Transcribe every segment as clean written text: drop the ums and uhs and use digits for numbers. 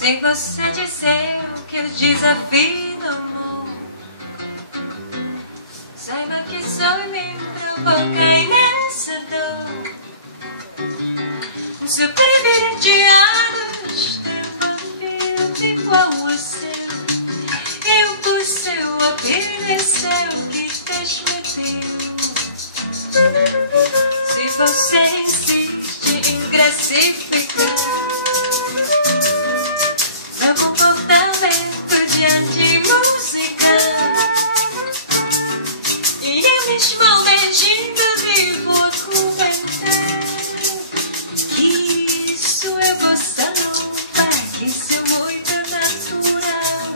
Se você dizer o que eu desafio no mundo, saiba que só me provoca imensa dor. Seu privilegiado tempo igual ao seu, eu por seu obedecer o que Deus me deu. Se você insiste em classificar meu comportamento diante de música, e eu mesmo beijinho devo comentar que isso é bossa nova, que isso é muito natural.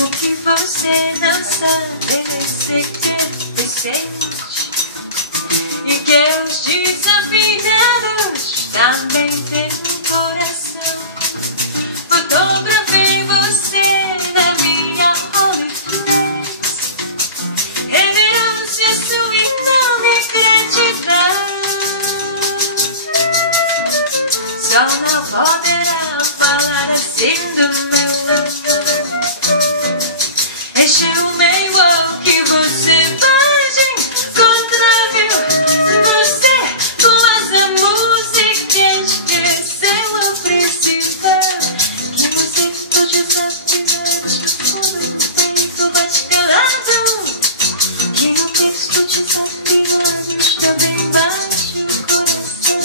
O que você não sabe é ser decente, e que os desafinados também têm um coração. Fotografei você na minha Rolleiflex, reverência sua enorme gratidão. Só não poderá falar assim do meu amor. Este é o meio que você faz incontrável. Você com essa música esqueceu o principal, que você pode desafinar no fundo do peito mascarado, que no texto desafinado está bem baixo o coração.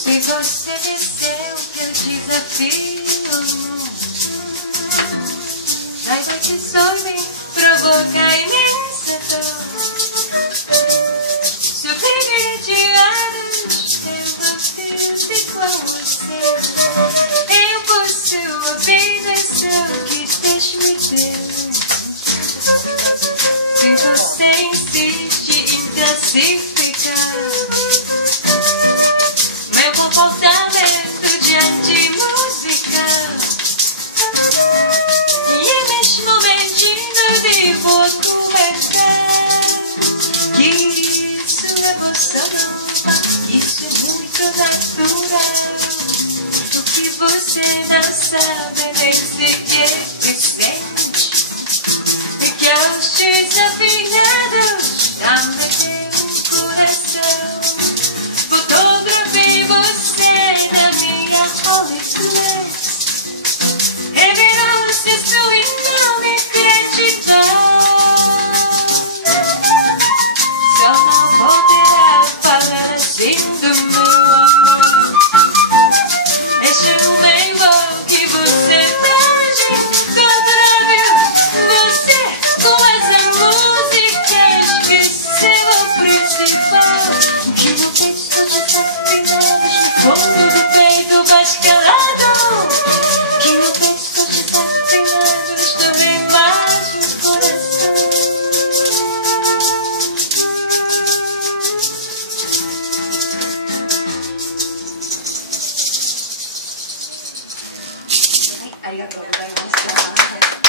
Se você venceu que eu desafio, saiba que só me provoca imensa dor. Seu privilegiado tempo igual ao seu, eu posso obedecer o que Deus me deu. Se você insiste em classificar meu comportamento diante de música, e eu mesmo mentindo devo comentar que isso é bossa nova, isso é muito natural. O que você não sabe nem sequer presente é que aos desafinados também tem um coração. Fotografei você na minha Rolleiflex, reverência sua enorme gratidão. Só não poderá falar assim do meu amor. Este é o meio que você pode encontrar. ありがとうございました。